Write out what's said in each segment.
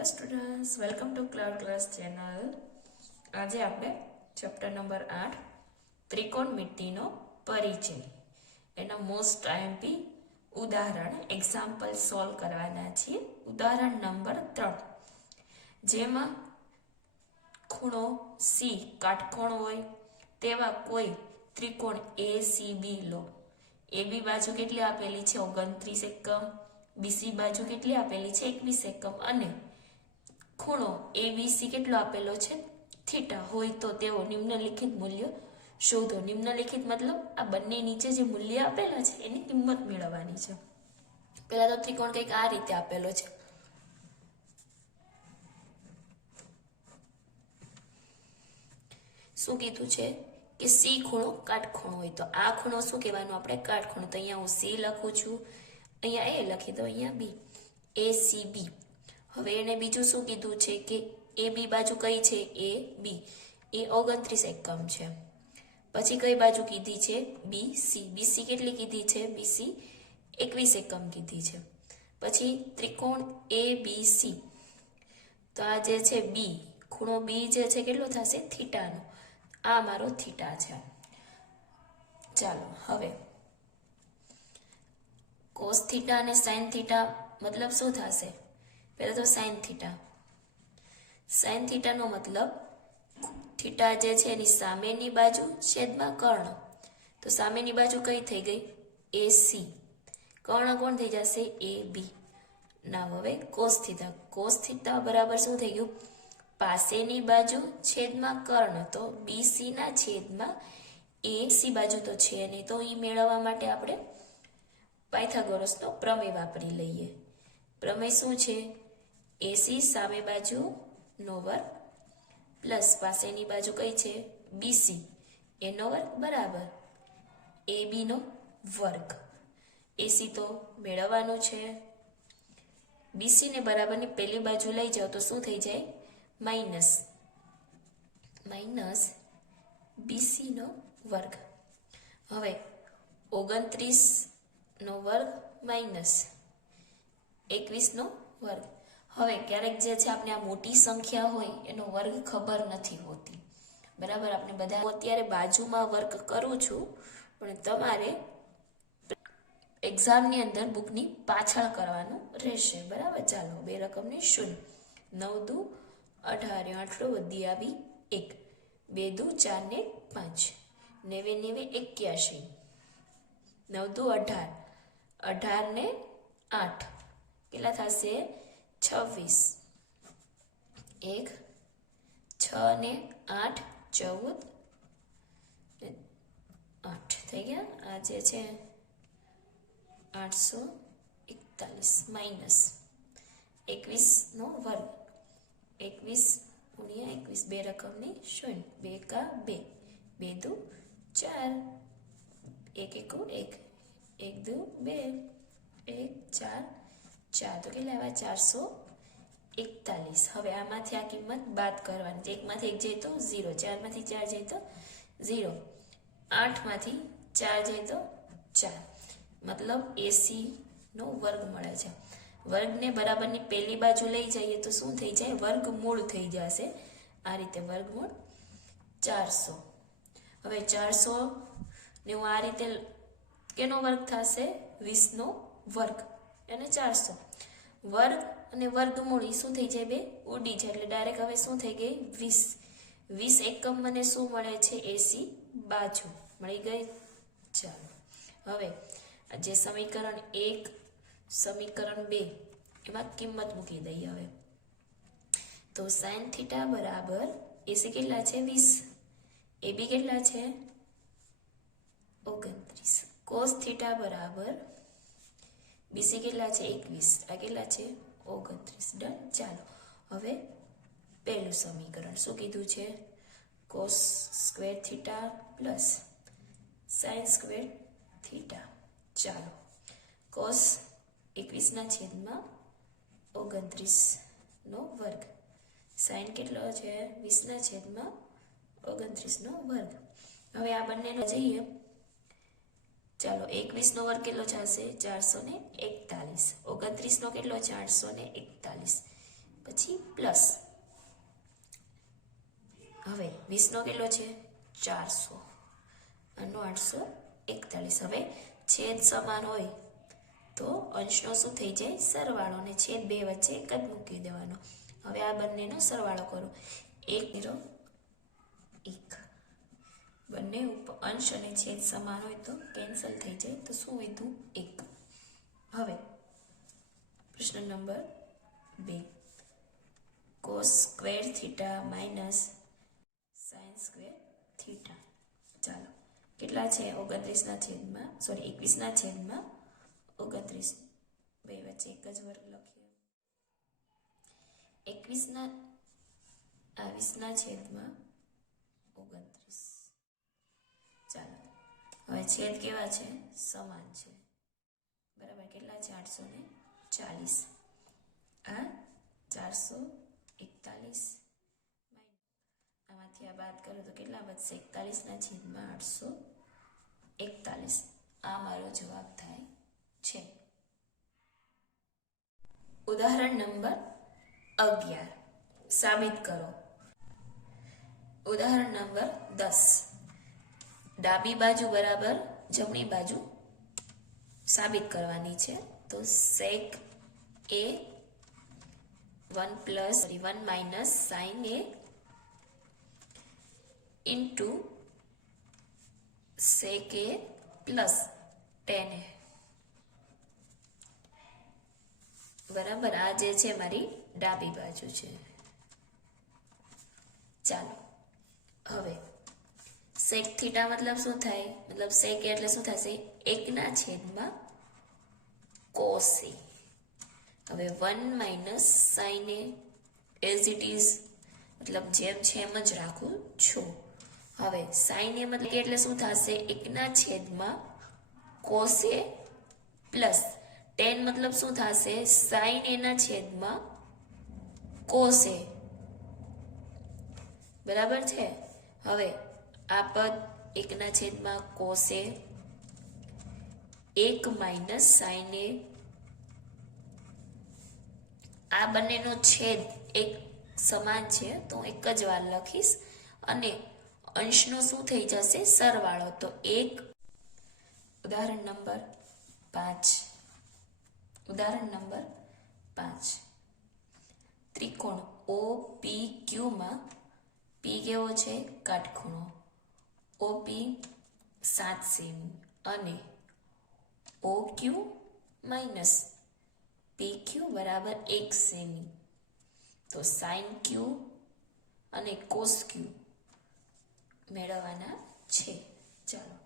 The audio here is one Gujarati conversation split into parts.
Hello students, welcome to cloud class channel. આજે આપણે ચેપ્ટર નંબર 8 ત્રિકોણમિતિનો પરિચય એનો મોસ્ટ આઈએમપી ઉદાહરણ એક્ઝામ્પલ સોલ્વ કરવાના છીએ. ઉદાહરણ નંબર 3, જેમાં ખૂણો સી કાટકોણ હોય તેવા કોઈ ત્રિકોણ ACB લો. AB બાજુ કેટલી આપેલી છે? 29 એકમ. બીસી બાજુ કેટલી આપેલી છે? 21 એકમ. અને ખૂણો ABC કેટલો આપેલો છે? થીટા હોય તો તેઓ નિમ્નલિખિત મૂલ્ય શોધો. નિમ્નલિખિત મતલબ આ બંને નીચે જે મૂલ્ય આપેલા છે એની કિંમત મેળવવાની છે. પહેલા તો ત્રિકોણ કંઈક આ રીતે આપેલો છે. શું કીધું છે કે સી ખૂણો કાટખૂણો હોય તો આ ખૂણો શું કહેવાનું? આપણે કાટખૂણો. તો અહીંયા હું સી લખું છું, અહીંયા એ લખી દો, અહીંયા બી, ACB. હવે એને બીજું શું કીધું છે કે AB બાજુ કઈ છે? AB એ 29 એકમ છે. પછી કઈ બાજુ કીધી છે? BC. BC કેટલી કીધી છે? BC 21 એકમ કીધી છે. પછી ત્રિકોણ ABC, તો આ જે છે B, ખૂણો B જે છે કેટલો થશે? થીટાનો. આ મારો થીટા છે. ચાલો હવે કોસ થીટા અને સાઇન થીટા મતલબ શું થશે? પહેલા તો સાઇન થીટા. સાઇન થીટાનો મતલબ થીટા જે છે એની સામેની બાજુ છેદમાં કર્ણ. તો સામેની બાજુ કઈ થઈ ગઈ? AC. કર્ણ કોણ થઈ જશે? AB. ના હવે કોસ થીટા. કોસ થીટા બરાબર શું થઈ ગયું? પાસેની બાજુ છેદમાં કર્ણ. તો BC ના છેદમાં AC બાજુ તો છે નહીં, તો એ મેળવવા માટે આપણે પાયથાગોરસનો પ્રમેય વાપરી લઈએ. પ્રમેય શું છે? AC સામે બાજુ નો વર્ગ પ્લસ પાસેની બાજુ કઈ છે? BC એનો વર્ગ બરાબર AB નો વર્ગ. AC તો મેળવવાનું છે. BC ને બરાબરની પેલી બાજુ લઈ જાઓ તો શું થઈ જાય? માઇનસ BC નો વર્ગ. હવે 29 નો વર્ગ માઇનસ 21 નો વર્ગ. હવે ક્યારેક જે છે આપણે આ મોટી સંખ્યા હોય એનો વર્ગ ખબર નથી હોતી, બરાબર. આપણે બધા અત્યારે બાજુમાં વર્ગ કરું છું, પણ તમારે એક્ઝામની અંદર બુકની પાછળ કરવાનું રહેશે, બરાબર. ચાલો, બે રકમની શૂન્ય. 9 દુ 18, 8 વધી આવી 1, 2 દુ 4 ને 5, 9 9 81, 9 દુ 18, 18 ને 8 કેટલા થશે? 26, 1, 6 ને 8 14, 8 થઈ ગયા. આ જે છે 841 માઇનસ 21 નો વર્ગ. 21 ગુણ્યા 21, બે રકમની શૂન્ય. 2 કા 2, 2 દુ 4, 1 1 1, 1 દુ 2, 1 4 4, તો કેટલા આવ્યા? 441. હવે આમાંથી આ કિંમત બાદ કરવાની. 1 માંથી 1 જાય તો 0, 4 માંથી 4 જાય તો 0, 8 માંથી 4 જાય તો 4, મતલબ AC નો વર્ગ મળે છે. વર્ગને બરાબરની પેલી બાજુ લઈ જઈએ તો શું થઈ જાય? વર્ગમૂળ થઈ જશે. આ રીતે વર્ગમૂળ 400. હવે 400 ને હું આ રીતે કેનો વર્ગ થશે? 20 નો વર્ગ અને 400 વર્ગ અને વર્ગમૂળ શું થઈ જાય? બે ઉડી જાય. એટલે ડાયરેક્ટ હવે શું થઈ ગઈ? 20 એકમ મને શું મળે છે? AC બાજુ મળી ગઈ. ચાલો હવે જે સમીકરણ 1, સમીકરણ 2 એમાં કિંમત મૂકી દઈએ. હવે તો સાઇન થીટા બરાબર AC કેટલા છે? 20, AB કેટલા છે? 29. કોસ થીટા બરાબર BC કેટલા છે? 21, આ કેટલા છે? 29. ડન. ચાલો હવે પહેલું સમીકરણ શું કીધું છે? Cos square theta plus sine square theta. ચાલો, કોસ 21 ના છેદમાં 29 નો વર્ગ, સાઇન કેટલો છે? 20 ના છેદમાં 29 નો વર્ગ. હવે આ બંનેનો જઈએ. ચાલો, 21 નો વર્ગ કેટલો થશે? 441. 29 નો કેટલો? 441. પછી પ્લસ હવે 20નો કેટલો છે 400 અને 841. હવે છેદ સમાન હોય તો અંશનો શું થઈ જાય સરવાળો, અને છેદ બે વચ્ચે એક જ મૂકી દેવાનો. હવે આ બંનેનો સરવાળો કરો. 1 0 1. બંને અંશ અને છેદ સમાન હોય તો કેન્સલ થઈ જાય, તો શું વધ્યું 1. હવે પ્રશ્ન number 2, cos square theta minus sine square theta. ચાલો કેટલા છે 29 ના છેદમાં 21 ના છેદમાં 29. બે વચ્ચે એક જ વર્ગ લખીએ. 21 ના 20 ના છેદમાં 29. ચાલો હવે છેદ કેવા છે સમાન છે, બરાબર. કેટલા છે 840. આ 441. આમાંથી આ બાદ કરો તો કેટલા વધશે 41 ના છેદમાં 841. આ મારો જવાબ થાય છે. ઉદાહરણ નંબર 11 સાબિત કરો. ઉદાહરણ નંબર 10, ડાબી બાજુ બરાબર જમણી બાજુ સાબિત કરવાની છે. તો sec a 1 minus sin a into sec a plus tan a. બરાબર, આ જે છે મારી ડાબી બાજુ છે. ચાલો હવે sec થીટા મતલબ શું થાય, મતલબ sec એટલે શું થશે 1 ના છેદમાં cos a. હવે 1 minus sin a as it is, મતલબ જેમ છે એમ જ રાખું છું. હવે sin a મતલબ એટલે શું થશે 1 ના છેદમાં cos a પ્લસ tan મતલબ શું થશે sin a ના છેદમાં cos a. બરાબર છે. હવે આ પદ 1 ના છેદમાં cos a, 1 minus sin a. આ બંનેનો છેદ એક સમાન છે તો એક જ વાર લખીશ, અને અંશનો શું થઈ જશે સરવાળો. તો 1. ઉદાહરણ નંબર 5. ઉદાહરણ નંબર 5, ત્રિકોણ OPQ માં P કેવો છે કાટખૂણો, OP 7 સેમી અને OQ માઇનસ PQ બરાબર 1 સેમી. તો sin Q અને cos Q મેળવવાના છે. ચાલો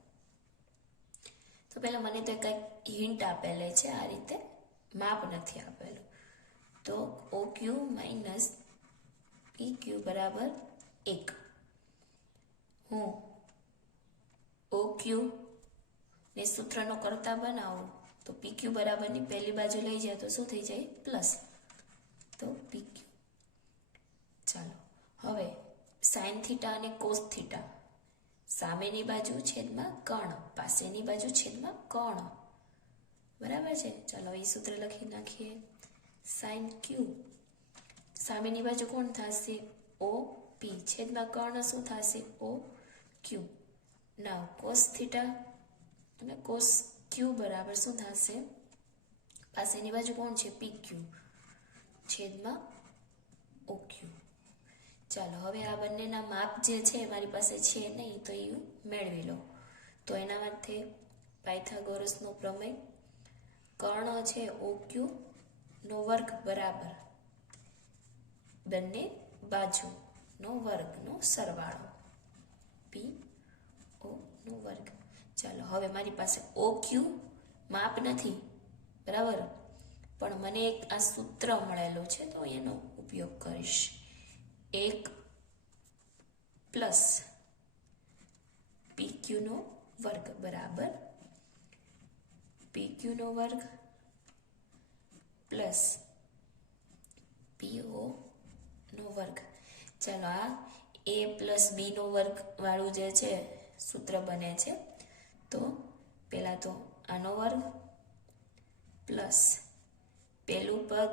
તો પહેલા મને તો કંઈક હિન્ટ આપેલે છે, આ રીતે માપ નથી આપેલું. તો OQ માઇનસ PQ બરાબર 1. હું OQ ને સૂત્રનો કરતા બનાવું તો PQ બરાબરની પહેલી બાજુ લઈ જાય તો શું થઈ જાય પ્લસ, તો PQ. ચાલો હવે સાઇન થીટા અને કોસ થીટા, સામેની બાજુ છેદમાં કર્ણ, પાસેની બાજુ છેદમાં કર્ણ. બરાબર છે. ચાલો એ સૂત્ર લખી નાખીએ. સાઇન Q, સામેની બાજુ કોણ થશે OP, છેદમાં કર્ણ શું થશે OQ. નાવ કોસ થીટા અને કોસ Q બરાબર શું થશે, પાસેની બાજુ કોણ છે PQ, છેદમાં OQ. ચાલો હવે આ બંનેના માપ જે છે મારી પાસે છે નહીં તો એ મેળવી લો. તો એના માટે પાયથાગોરસનો પ્રમેય, કર્ણ છે OQ નો વર્ગ બરાબર બંને બાજુનો વર્ગનો સરવાળો PO નો વર્ગ. ચાલો હવે મારી પાસે OQ માપ નથી, બરાબર, પણ મને એક આ સૂત્ર મળેલું છે તો એનો ઉપયોગ કરીશ. 1 પ્લસ PQ નો વર્ગ બરાબર PQ નો વર્ગ પ્લસ PO નો વર્ગ. ચાલો આ A પ્લસ B નો વર્ગ વાળું જે છે સૂત્ર બને છે. તો પહેલા તો આનો વર્ગ પ્લસ પેલું પદ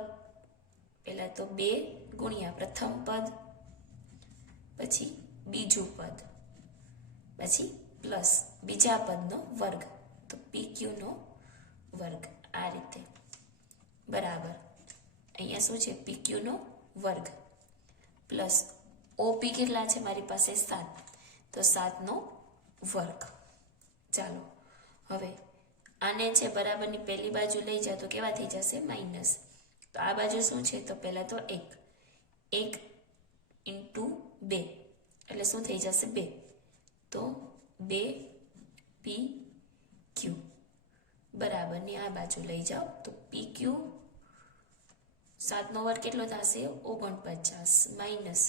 પહેલા તો 2 ગુણ્યા પ્રથમ પદ, પછી બીજું પદ, પછી પ્લસ બીજા પદનો વર્ગ, તો PQ નો વર્ગ આ રીતે બરાબર. અહીંયા શું છે PQ નો વર્ગ પ્લસ OP કેટલા છે મારી પાસે 7, તો 7 નો વર્ગ. ચાલો હવે આને છે બરાબરની પહેલી બાજુ લઈ જાઓ તો કેવા થઈ જશે માઇનસ. તો આ બાજુ શું છે તો પહેલા તો 1 ઇન્ટુ 2 એટલે શું થઈ જશે 2, તો 2PQ બરાબરની આ બાજુ લઈ જાઓ તો PQ 7 નો વર્ગ કેટલો થશે 49 માઇનસ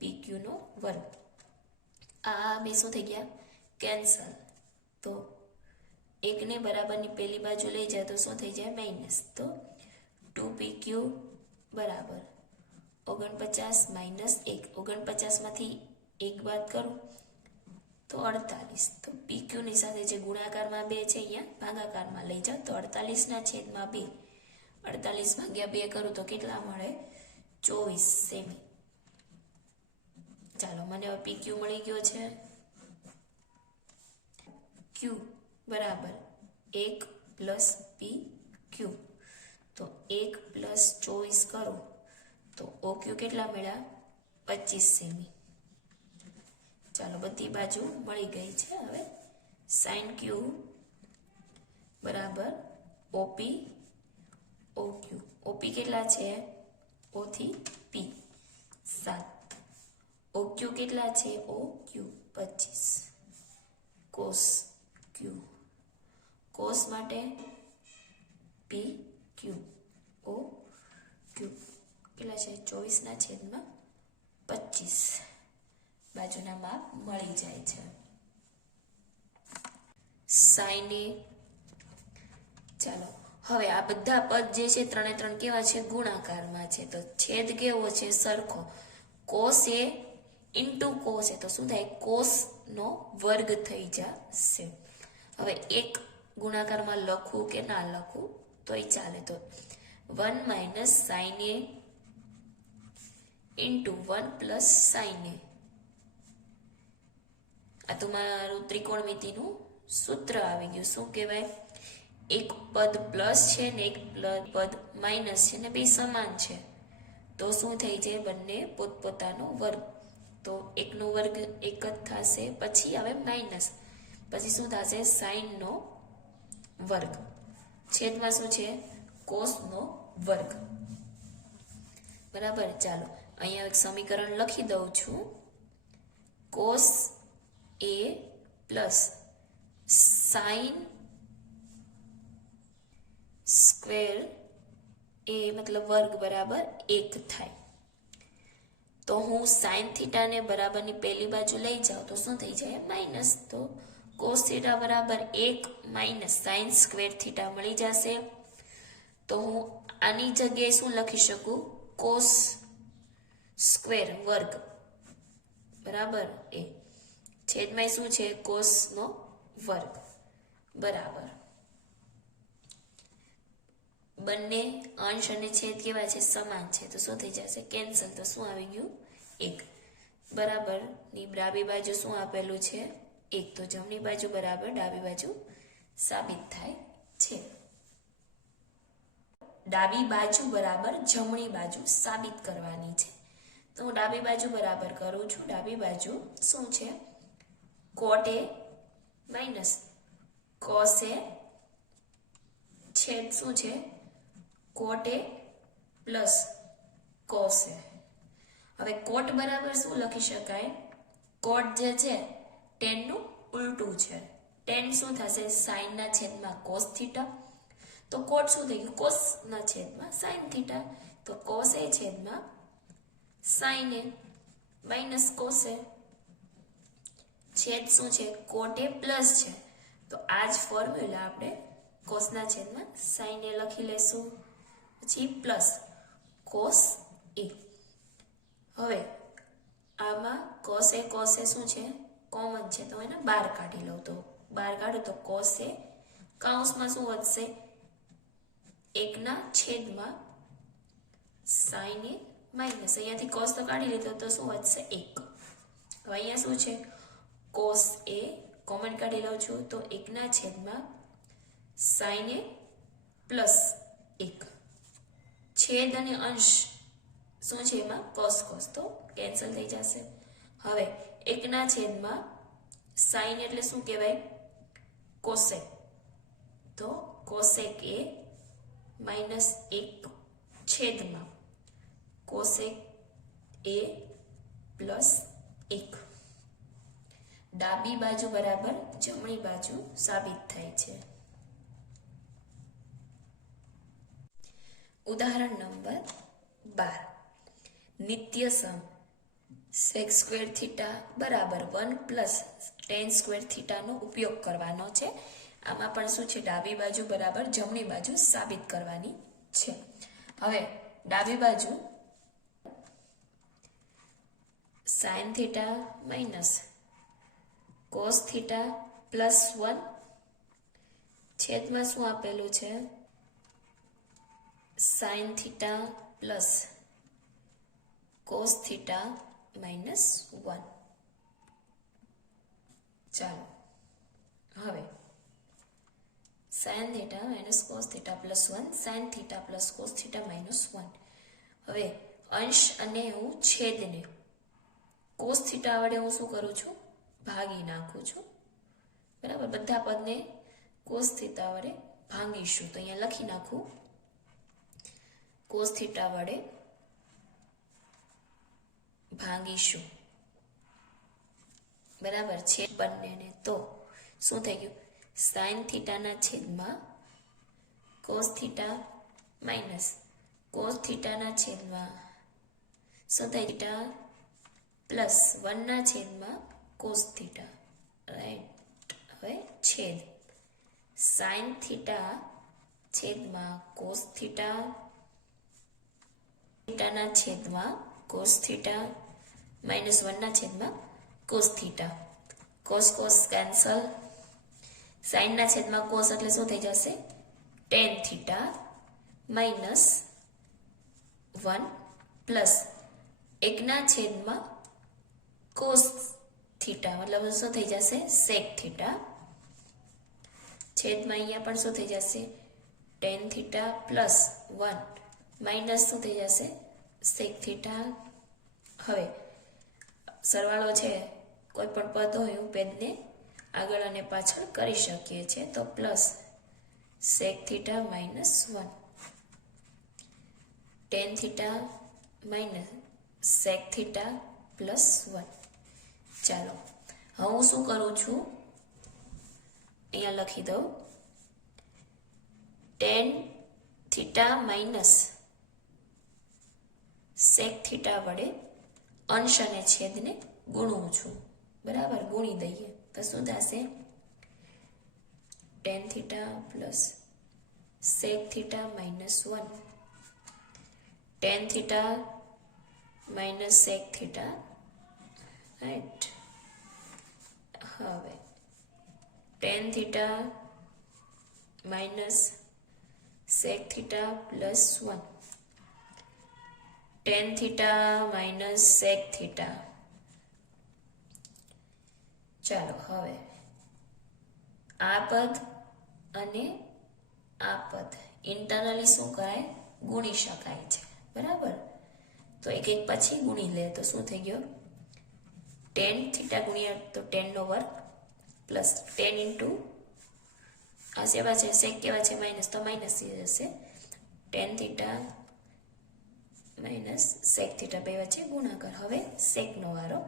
PQ નો વર્ગ. આ બે શું થઈ ગયા કેન્સલ. તો 1 ને બરાબરની પહેલી બાજુ લઈ જાય તો શું થઈ જાય માઇનસ. તો 2PQ બરાબર 49 માઇનસ 1, 49 માંથી 1 બાદ કરું તો 48. તો PQ ની સાથે જે ગુણાકારમાં 2 છે અહીંયા ભાગાકારમાં લઈ જાઓ તો 48 ના છેદમાં 2, 48 ભાગ્યા 2 કરું તો કેટલા મળે 24 સેમી. ચાલો મને હવે PQ મળી ગયો છે. Q બરાબર 1 પ્લસ PQ, તો 1 પ્લસ 24 કરો તો OQ કેટલા મળ્યા 25 સેમી. ચાલો બધી બાજુ મળી ગઈ છે. હવે sin Q બરાબર OP OQ. OP કેટલા છે O થી P 7, OQ કેટલા છે OQ 25, cos Q, cos માટે PQ OQ કેટલા છે 24 ના છેદમાં 25. બાજુના માપ મળી જાય છે. sin A. ચાલો હવે આ બધા પદ જે છે 3 એ 3 કેવા છે ગુણાકારમાં છે, તો છેદ કેવો છે સરખો. cos A into cos A તો શું થાય cos નો વર્ગ થઈ જશે. હવે એક ગુણાકારમાં લખવું કે ના લખવું તોય ચાલે. તો 1 minus sin A into 1 plus sin A. આ તમારું ત્રિકોણમિતિનું સૂત્ર આવી ગયું. શું કહેવાય એક પદ પ્લસ છે ને એક પદ માઇનસ છે ને બે સમાન છે તો શું થઈ જાય બંને પોતપોતાનો વર્ગ. તો એકનો વર્ગ એક જ થશે, પછી હવે માઇનસ, પછી શું થશે સાઇન નો વર્ગ, છેદમાં શું છે કોસ નો વર્ગ. બરાબર. ચાલો અહીંયા એક સમીકરણ લખી દઉં છું. Cos A plus sine square A મતલબ વર્ગ બરાબર 1 થાય. તો હું સાઇન થીટાને બરાબરની પહેલી બાજુ લઈ જાઉં તો શું થઈ જાય માઇનસ. તો કોસ થીટા બરાબર 1 માઇનસ સાઇન સ્ક્વેર થીટા મળી જશે. તો હું આની જગ્યાએ શું લખી શકું કોસ સ્ક્વેર વર્ગ બરાબર એ છેદમાં શું છે કોસ નો વર્ગ બરાબર. બંને અંશ અને છેદ કેવા છે સમાન છે તો શું થઈ જશે કેન્સલ. તો શું આવી ગયું 1 બરાબર ની ડાબી બાજુ શું આપેલું છે 1, તો જમણી બાજુ બરાબર ડાબી બાજુ સાબિત થાય છે. ડાબી બાજુ બરાબર જમણી બાજુ સાબિત કરવાની છે. તો હું ડાબી બાજુ બરાબર કરું છું. ડાબી બાજુ શું છે કોટ A માઇનસ કોસ A છેદ શું છે કોટ A પ્લસ કોસ A. હવે કોટ બરાબર શું લખી શકાય કોટ જે છે tan નું ઉલટું છે. tan શું થશે સાઇન ના છેદમાં કોસ થીટા, તો કોટ શું થઈ ગયું કોસ ના છેદમાં સાઇન થીટા. તો કોસ A છેદમાં sine A minus cos A. છેદ શું છે કોટ A પ્લસ છે, તો આ જ ફોર્મ્યુલા આપણે કોસના છેદમાં સાઇન A લખી લેશું, પછી પ્લસ કોસ A. હવે આમાં કોસ A શું છે કોમન છે તો એને બહાર કાઢી લઉં. તો બહાર કાઢું તો કોસ A કૌંસમાં શું વધશે 1 ના છેદમાં સાઈન એ માઇનસ, અહીંયાથી કોસ તો કાઢી લીધો તો શું વધશે 1. હવે અહીંયા શું છે, કોસ એ કોમન કાઢી લઉં છું તો 1/, સાઈન એ પ્લસ 1. છેદ અને અંશ શું છે એમાં, કોસ કોસ તો કેન્સલ થઈ જશે. હવે 1/, સાઈન એટલે શું કહેવાય, કોસેક, તો કોસેક એ -1 છેદમાં કોસેક એ પ્લસ 1. ડાબી બાજુ બરાબર જમણી બાજુ સાબિત થાય છે. ઉદાહરણ નંબર 12. નિત્ય સમ sec સ્ક્વેર થીટા બરાબર 1 + tan સ્ક્વેર થીટાનો ઉપયોગ કરવાનો છે. આમાં પણ શું છે, ડાબી બાજુ બરાબર જમણી બાજુ સાબિત કરવાની છે. હવે ડાબી બાજુ sin theta minus cos theta plus 1 છેદમાં શું આપેલું છે, sin theta plus cos theta minus 1. ચાલો હવે sin theta minus cos theta plus 1, sin theta plus cos theta minus 1. હવે અંશ અને હું છેદને cos થીટા વડે હું શું કરું છું, ભાગી નાખું છું. બરાબર, બધા પદને cos થીટા વડે ભાંગીશું. તો અહીંયા લખી નાખું, cos થીટા વડે ભાંગીશું. બરાબર છે બંનેને. તો શું થઈ ગયું, sin થીટાના છેદમાં cos થીટા માઇનસ cos થીટાના છેદમાં શું થાય, થીટા પ્લસ 1ના છેદમાં cos થીટા. રાઈટ. હવે છેદ sin થીટા છેદમાં cos થીટા, થીટાના છેદમાં cos થીટા માઇનસ 1ના છેદમાં cos theta. cos cos cancel, sin ના છેદમાં cos એટલે શું થઈ જશે, tan થીટા માઇનસ 1 પ્લસ 1ના છેદમાં cos થીટા, મતલબ શું થઈ જશે, sec થીટા. છેદમાં અહીંયા પણ શું થઈ જશે, tan થીટા પ્લસ 1 માઇનસ શું થઈ જશે, sec થીટા. હવે સરવાળો છે, કોઈ પણ પદ હોય પેદને આગળ અને પાછળ કરી શકીએ છીએ. તો plus sec theta minus 1, tan theta minus sec theta plus 1. ચાલો હવે હું શું કરું છું, અહીંયા લખી દઉં, tan theta minus sec theta વડે અંશ અને છેદને ગુણું છું. બરાબર, ગુણી દઈએ તો શું થશે, tan theta plus sec theta minus 1, tan theta minus sec theta. Right. હવે tan theta minus sec theta plus 1, tan theta minus sec theta. ચાલો હવે આ પદ અને આ પદ ઇન્ટરનલી શું કરાય, ગુણી શકાય છે. બરાબર, તો એક એક પછી ગુણી લે તો શું થઈ ગયો, tan થીટા ગુણ્યા તો tan નો વર્ગ પ્લસ tan ઇન્ટુ આ સેવા છે sec કેવા છે માઇનસ, તો માઇનસ જશે, tan theta minus sec theta બે વચ્ચે ગુણાકાર. હવે sec નો વારો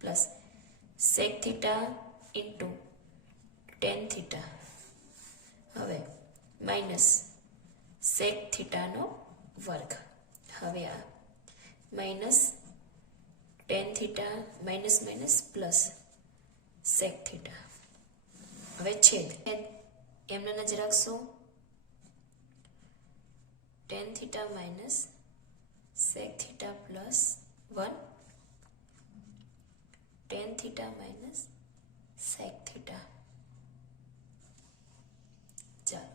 plus sec theta into tan theta, હવે માઇનસ sec થીટાનો વર્ગ. હવે આ minus tan theta minus minus plus sec theta. હવે છેદ એમને નજર રાખશો, tan theta minus sec theta plus 1, tan theta minus sec theta. ચાલો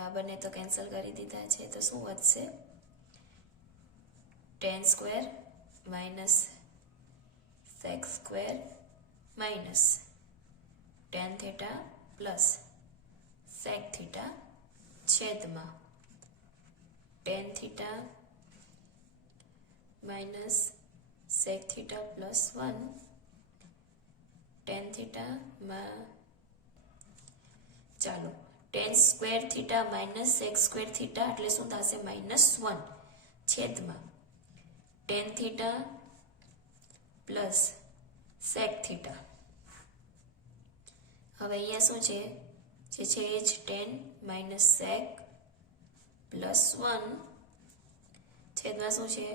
આ બંને તો કેન્સલ કરી દીધા છે, તો શું વધશે, tan square minus sec square minus tan theta plus sec theta છેદમાં tan theta minus sec theta plus 1 tan થીટામાં ચાલો tan square theta minus sec square theta એટલે શું થશે -1 છેદમાં tan theta plus sec theta. હવે અહીંયા શું છે જે છે એ જ ટેન માઇનસ સેક પ્લસ 1 છેદમાં શું છે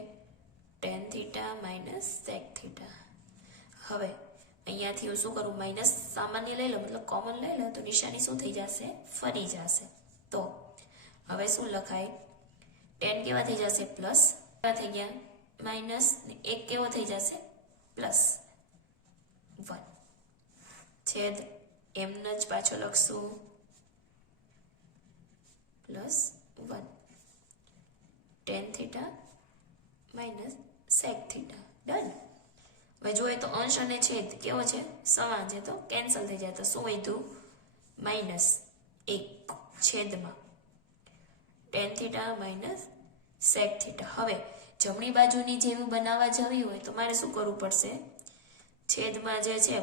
tan theta minus sec theta. હવે અહીંયાથી હું શું કરું માઇનસ સામાન્ય લઈ લો મતલબ કોમન લઈ લો તો નિશાની શું થઈ જશે ફરી જશે. તો હવે શું લખાય ટેન કેવા થઈ જશે પ્લસ કેવા થઈ ગયા માઇનસ એક કેવો થઈ જશે પ્લસ 1 છેદ એમને જ પાછો લખશું plus 1 tan theta minus sec theta. Done. હવે જોઈએ તો અંશ અને છેદ કેવો છે સમાન છે તો કેન્સલ થઈ જાય તો શું વધ્યું -1 છેદમાં tan theta minus sec theta. હવે જમણી બાજુની જેવી બનાવવા જવી હોય તો મારે શું કરવું પડશે છેદમાં જે છે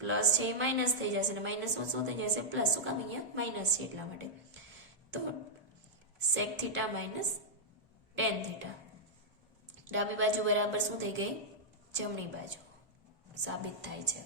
પ્લસ છે એ માઇનસ થઈ જશે અને માઇનસમાં શું થઈ જશે પ્લસ. શું કામ અહીંયા માઇનસ છે એટલા માટે. તો sec theta minus tan theta ડાબી બાજુ બરાબર શું થઈ ગઈ જમણી બાજુ સાબિત થાય છે.